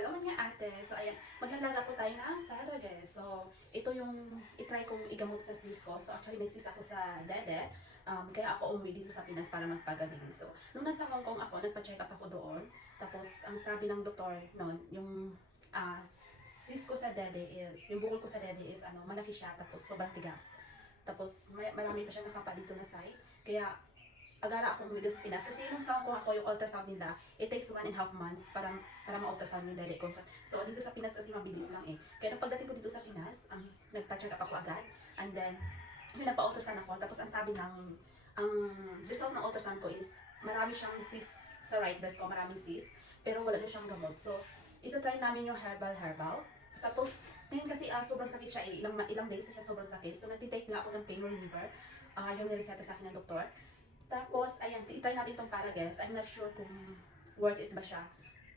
Hello mga ate. So ayan, maglalaga po tayo ng parages. So ito yung itry kong igamot sa sis ko. So actually may sis ako sa dede. Kaya ako umuwi dito sa Pinas para magpagaling. So nung nasa Hong Kong ako, nagpa-check up ako doon. Tapos ang sabi ng doktor noon, yung sis ko sa dede is, yung bukol ko sa dede is malaki siya tapos sobrang tigas. Tapos marami pa siyang nakapa dito na side. Kaya agara ako umuwi sa Pinas. Kasi nung sa Hong Kong ako, yung ultrasound nila, it takes 1.5 months para ma-ultrasound yung dede ko. So, dito sa Pinas kasi mabilis lang eh. Kaya nung pagdating ko dito sa Pinas, nagpa-check up ako agad. And then, yun nagpa-ultrasound ako. Tapos ang sabi ang result ng ultrasound ko is, marami siyang cyst sa right breast ko, maraming cyst. Pero wala na siyang gamot. So, ito try namin yung herbal. Tapos, ngayon kasi sobrang sakit siya eh. Ilang days na siya sobrang sakit. So, nagtitake na ako ng pain reliever. Yung nireseta sa akin ng doktor. Tapos, ayan, try natin itong parages. I'm not sure kung worth it ba siya.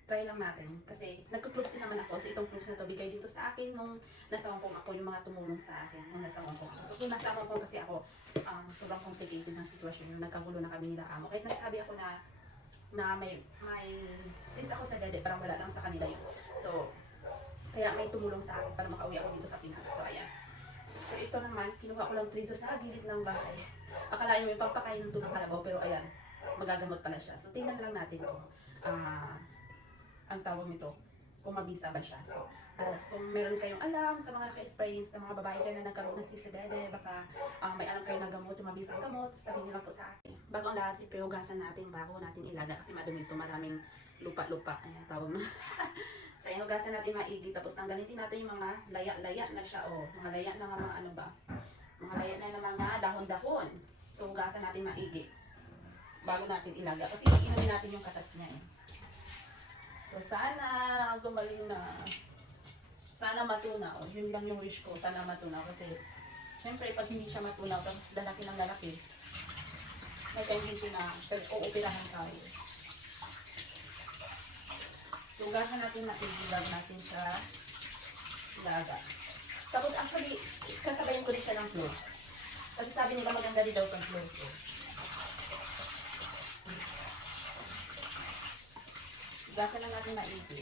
Try lang natin. Kasi, nagkuklubs din naman ako. So, itong clubs na to bigay dito sa akin nung nasa Hong Kong ako, yung mga tumulong sa akin nung nasa Hong Kong. So, kung nasa Hong Kong kasi ako, sobrang complicated ng sitwasyon. Yung nagkagulo na kami nila amo. Kahit nagsabi ako na may sis ako sa dede, parang wala lang sa kanila yun. So, kaya may tumulong sa akin para makauwi ako dito sa Pinas. So, ayan. So, ito naman, kinuha ko lang trito sa gilid ng bahay. Akalain mo yung pampakain ng tunang kalabaw, pero ayan, magagamot pala siya. So, tingnan lang natin kung ang tawag nito, kung mabisa ba siya. So, kung meron kayong alam sa mga naka-experience ng mga babae kayo na nagkaroon ng sisidede, baka may alam kayo na gamot, yung mabisang gamot, sabihin nyo lang po sa akin. Bago ang lahat, siyempre hugasan natin bago natin ilaga kasi madumi ito, maraming lupa-lupa. Ayan, tawag na. So, ayan, hugasan natin maigi. Tapos, tanggalin din natin yung mga laya-laya na siya, mga laya na mga ano ba, mga laya na ng mga dahon-dahon. So, hugasan natin maigi bago natin ilaga. Kasi iinumin natin yung katas niya eh. So, sana gumaling na. Sana matunaw. Yun lang yung wish ko. Sana matunaw. Kasi, syempre, pag hindi siya matunaw, tapos lalaki ng lalaki, may tendency na uupirahan tayo. So, hugasan natin maigi bago natin siya ilaga. Tapos, actually, sasabayin ko din siya ng clove. Kasi sabi nila maganda din daw itong clove ko. Hugasan lang natin maigi.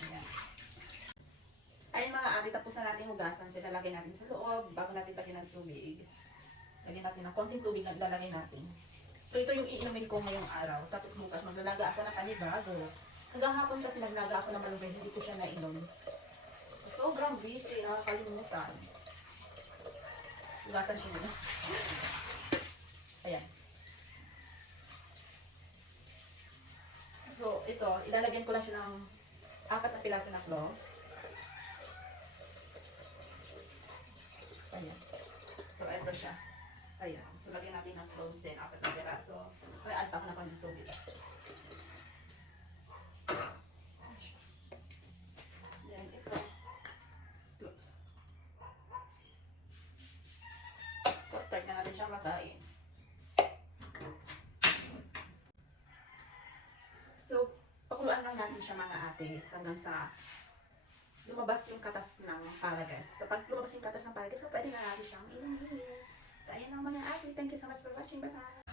Ayan. Ayun mga ate, tapos na natin hugasan. So, lalagay natin sa loob bago natin lagyan ng tubig. Lagyan natin ng konting tubig na lalagay natin. So, ito yung iinumin ko ngayong araw. Tapos bukas, maglalaga ako ng panibago. Hanggang hapon kasi naglaga ako ng malunggay, hindi ko siya nainom. Sobrang busy, nakakalimutan. Hugasan ko muna. Ayan. So, ito, ilalagyan ko lang siya ng 4 na piraso na cloves. Ayan. So, ito siya. Ayan. So, lagyan natin ng cloves din, 4 na piraso. May add pa ako na pa ng tubig. Then, ito. Cloves. So, start na natin siyang lagayin. So, pakuluan lang natin siya mga ate hanggang sa lumabas yung katas ng parages. So, pag lumabas yung katas ng parages, so pwede na natin siyang inumin. So, ayan lang mga ate. Thank you so much for watching. Bye-bye!